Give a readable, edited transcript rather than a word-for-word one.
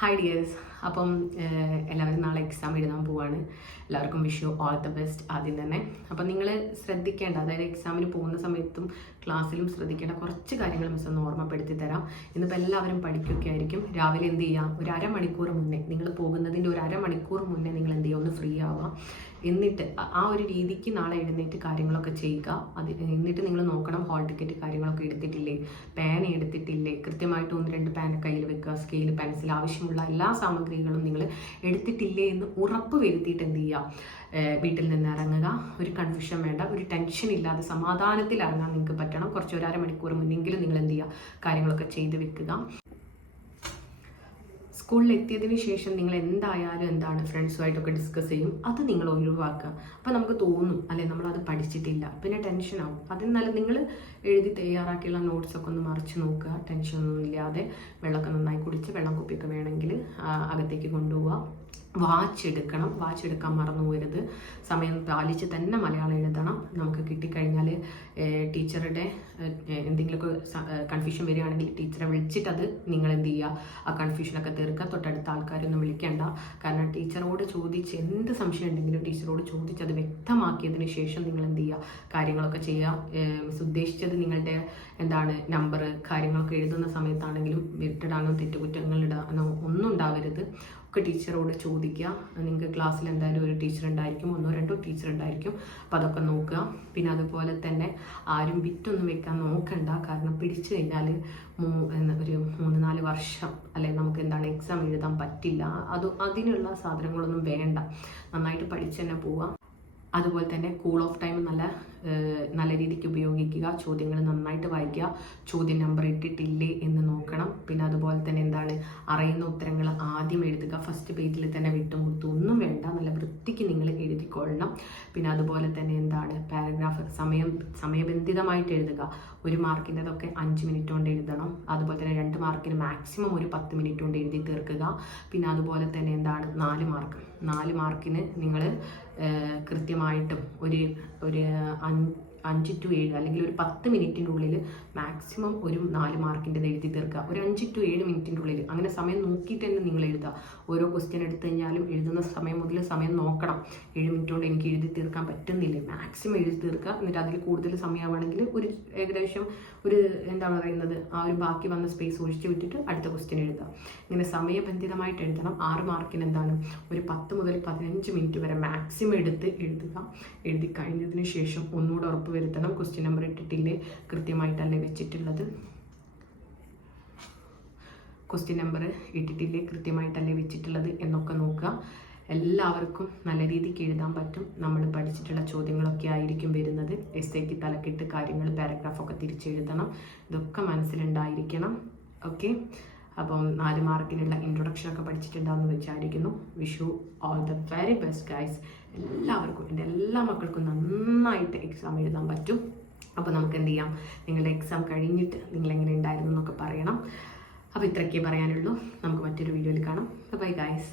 Hi dears. അപ്പം എല്ലാവരും നാളെ എക്സാം എഴുതാൻ പോവാണ്. എല്ലാവർക്കും wish you all the best ആദ്യം തന്നെ. അപ്പം നിങ്ങൾ ശ്രദ്ധിക്കേണ്ട, അതായത് എക്സാമിന് പോകുന്ന സമയത്തും ക്ലാസ്സിലും ശ്രദ്ധിക്കേണ്ട കുറച്ച് കാര്യങ്ങൾ മിസ് ഒന്ന് ഓർമ്മപ്പെടുത്തി തരാം. ഇന്നിപ്പോൾ എല്ലാവരും പഠിക്കുകയൊക്കെ ആയിരിക്കും. രാവിലെ എന്ത് ചെയ്യാം, ഒരു അരമണിക്കൂർ മുന്നേ, നിങ്ങൾ പോകുന്നതിൻ്റെ ഒരു അരമണിക്കൂർ മുന്നേ നിങ്ങൾ എന്ത് ചെയ്യുക, ഒന്ന് ഫ്രീ ആവുക. എന്നിട്ട് ആ ഒരു രീതിക്ക് നാളെ എഴുന്നേറ്റ് കാര്യങ്ങളൊക്കെ ചെയ്യുക. എന്നിട്ട് നിങ്ങൾ നോക്കണം, ഹാൾ ടിക്കറ്റ് കാര്യങ്ങളൊക്കെ എടുത്തിട്ടില്ലേ, പേന എടുത്തിട്ടില്ലേ, കൃത്യമായിട്ട് 1-2 പേന കയ്യിൽ വെക്കുക, സ്കെയിൽ, പെൻസിൽ, ആവശ്യമുള്ള എല്ലാ സാമഗ്രികളും നിങ്ങൾ എടുത്തിട്ടില്ലേ എന്ന് ഉറപ്പ് വരുത്തിയിട്ട് എന്ത് ചെയ്യുക, വീട്ടിൽ നിന്ന് ഇറങ്ങുക. ഒരു കൺഫ്യൂഷൻ വേണ്ട, ഒരു ടെൻഷൻ ഇല്ലാതെ സമാധാനത്തിൽ ഇറങ്ങാൻ നിങ്ങൾക്ക് പറ്റണം. കുറച്ച് ഒരു അരമണിക്കൂർ മുന്നെങ്കിലും നിങ്ങൾ എന്ത് ചെയ്യുക, കാര്യങ്ങളൊക്കെ ചെയ്ത് വെക്കുക. സ്കൂളിൽ എത്തിയതിന് ശേഷം നിങ്ങൾ എന്തായാലും എന്താണ് ഫ്രണ്ട്സുമായിട്ടൊക്കെ ഡിസ്കസ് ചെയ്യും, അത് നിങ്ങൾ ഒഴിവാക്കുക. അപ്പോൾ നമുക്ക് തോന്നും അല്ലെ നമ്മളത് പഠിച്ചിട്ടില്ല, പിന്നെ ടെൻഷനാവും. അതിൽ നല്ല നിങ്ങൾ എഴുതി തയ്യാറാക്കിയുള്ള നോട്ട്സൊക്കെ ഒന്ന് മറിച്ച് നോക്കുക, ടെൻഷനൊന്നും ഇല്ലാതെ. വെള്ളമൊക്കെ നന്നായി കുടിച്ച്, വെള്ളം കുപ്പിയൊക്കെ വേണമെങ്കിൽ അകത്തേക്ക് കൊണ്ടുപോവുക. വാച്ച് എടുക്കണം, വാച്ച് എടുക്കാൻ മറന്നു പോകരുത്. സമയം പാലിച്ച് തന്നെ മലയാളം എഴുതണം. നമുക്ക് കിട്ടിക്കഴിഞ്ഞാൽ ടീച്ചറുടെ എന്തെങ്കിലുമൊക്കെ കൺഫ്യൂഷൻ വരികയാണെങ്കിൽ ടീച്ചറെ വിളിച്ചിട്ട് അത് നിങ്ങൾ എന്ത് ചെയ്യുക, ആ കൺഫ്യൂഷനൊക്കെ തീർക്കുക. തൊട്ടടുത്ത ആൾക്കാരൊന്നും വിളിക്കേണ്ട. കാരണം ടീച്ചറോട് ചോദിച്ച് എന്ത് സംശയം ഉണ്ടെങ്കിലും ടീച്ചറോട് ചോദിച്ച് അത് വ്യക്തമാക്കിയതിന് ശേഷം നിങ്ങൾ എന്ത് ചെയ്യുക, കാര്യങ്ങളൊക്കെ ചെയ്യുക. മിസ് ഉദ്ദേശിച്ചത് നിങ്ങളുടെ എന്താണ് നമ്പർ കാര്യങ്ങളൊക്കെ എഴുതുന്ന സമയത്താണെങ്കിലും വിട്ടിടാനോ തെറ്റുകുറ്റങ്ങൾ ഇടാനോ ഒന്നും ഉണ്ടാവരുത്. ഒക്കെ ടീച്ചറോട് ചോദിക്കുക. നിങ്ങൾക്ക് ക്ലാസ്സിൽ എന്തായാലും ഒരു ടീച്ചർ ഉണ്ടായിരിക്കും, 1-2 ടീച്ചർ ഉണ്ടായിരിക്കും. അപ്പോൾ അതൊക്കെ നോക്കുക. പിന്നെ അതുപോലെ തന്നെ ആരും ബിറ്റൊന്നും വെക്കാൻ നോക്കണ്ട. കാരണം പിടിച്ചു കഴിഞ്ഞാൽ ഒരു 3-4 വർഷം അല്ലെ നമുക്ക് എന്താണ് എക്സാം എഴുതാൻ പറ്റില്ല. അതിനുള്ള സാധനങ്ങളൊന്നും വേണ്ട. നന്നായിട്ട് പഠിച്ചു തന്നെ പോവുക. അതുപോലെ തന്നെ കൂൾ ഓഫ് ടൈം നല്ല രീതിക്ക് ഉപയോഗിക്കുക. ചോദ്യങ്ങൾ നന്നായിട്ട് വായിക്കുക. ചോദ്യം നമ്പർ ഇട്ടിട്ടില്ലേ എന്ന് നോക്കണം. പിന്നെ അതുപോലെ തന്നെ എന്താണ്, അറിയുന്ന ഉത്തരങ്ങൾ ആദ്യം എഴുതുക. ഫസ്റ്റ് പേജിൽ തന്നെ വിട്ടുമുടുത്ത് ഒന്നും വേണ്ട, നല്ല വൃത്തിക്ക് നിങ്ങൾ എഴുതിക്കൊള്ളണം. പിന്നെ അതുപോലെ തന്നെ എന്താണ്, പാരഗ്രാഫ് സമയബന്ധിതമായിട്ട് എഴുതുക. 1 മാർക്കിൻ്റെതൊക്കെ 5 മിനിറ്റ് കൊണ്ട് എഴുതണം. അതുപോലെ തന്നെ 2 മാർക്കിന് മാക്സിമം ഒരു 10 മിനിറ്റ് കൊണ്ട് എഴുതി തീർക്കുക. പിന്നെ അതുപോലെ തന്നെ എന്താണ്, 4 മാർക്കിന് നിങ്ങൾ കൃത്യമായിട്ടും ഒരു 5 to 7 അല്ലെങ്കിൽ ഒരു 10 മിനിറ്റിൻ്റെ ഉള്ളിൽ മാക്സിമം ഒരു 4 മാർക്കിൻ്റെ എഴുതി തീർക്കുക. ഒരു 5 to 7 മിനിറ്റിൻ്റെ ഉള്ളിൽ അങ്ങനെ സമയം നോക്കിയിട്ട് തന്നെ നിങ്ങൾ എഴുതുക. ഓരോ ക്വസ്റ്റ്യൻ എടുത്തു കഴിഞ്ഞാലും എഴുതുന്ന സമയം മുതൽ സമയം നോക്കണം. 7 മിനിറ്റ് കൊണ്ട് എനിക്ക് എഴുതി തീർക്കാൻ പറ്റുന്നില്ലേ, മാക്സിമം എഴുതി തീർക്കുക. എന്നിട്ട് അതിൽ കൂടുതൽ സമയമാണെങ്കിൽ ഒരു ഏകദേശം ഒരു എന്താണ് പറയുന്നത്, ആ ഒരു ബാക്കി വന്ന സ്പേസ് ഒഴിച്ചു വിട്ടിട്ട് അടുത്ത ക്വസ്റ്റ്യൻ എഴുതുക. ഇങ്ങനെ സമയബന്ധിതമായിട്ട് എഴുതണം. 6 മാർക്കിന് എന്താണ്, ഒരു 10 മുതൽ 15 മിനിറ്റ് വരെ മാക്സിമം എടുത്ത് എഴുതുക. എഴുതി കഴിഞ്ഞതിന് ശേഷം ഒന്നുകൂടെ ഉറപ്പ് വരുത്തണം, ക്വസ്റ്റ്യൻ നമ്പർ ഇട്ടിട്ടില്ലേ, കൃത്യമായിട്ടല്ലേ വെച്ചിട്ടുള്ളത്, ക്വസ്റ്റ്യൻ നമ്പർ ഇട്ടിട്ടില്ലേ, കൃത്യമായിട്ടല്ലേ വെച്ചിട്ടുള്ളത് എന്നൊക്കെ നോക്കുക. എല്ലാവർക്കും നല്ല രീതിക്ക് എഴുതാൻ പറ്റും. നമ്മൾ പഠിച്ചിട്ടുള്ള ചോദ്യങ്ങളൊക്കെ ആയിരിക്കും വരുന്നത്. എസ്സേക്ക് തലക്കിട്ട് കാര്യങ്ങൾ പാരഗ്രാഫൊക്കെ തിരിച്ചെഴുതണം. ഇതൊക്കെ മനസ്സിലുണ്ടായിരിക്കണം. ഓക്കെ, അപ്പം 4 മാർക്കിനുള്ള ഇൻട്രൊഡക്ഷനൊക്കെ പഠിച്ചിട്ടുണ്ടാവുമെന്ന് വിചാരിക്കുന്നു. Wish you all the very best guys. എല്ലാവർക്കും, എൻ്റെ എല്ലാ മക്കൾക്കും നന്നായിട്ട് എക്സാം എഴുതാൻ പറ്റും. അപ്പോൾ നമുക്ക് എന്ത് ചെയ്യാം, നിങ്ങളുടെ എക്സാം കഴിഞ്ഞിട്ട് നിങ്ങളെങ്ങനെ ഉണ്ടായിരുന്നു എന്നൊക്കെ പറയണം. അപ്പോൾ ഇത്രയൊക്കെ പറയാനുള്ളൂ. നമുക്ക് മറ്റൊരു വീഡിയോയിൽ കാണാം. Bye guys.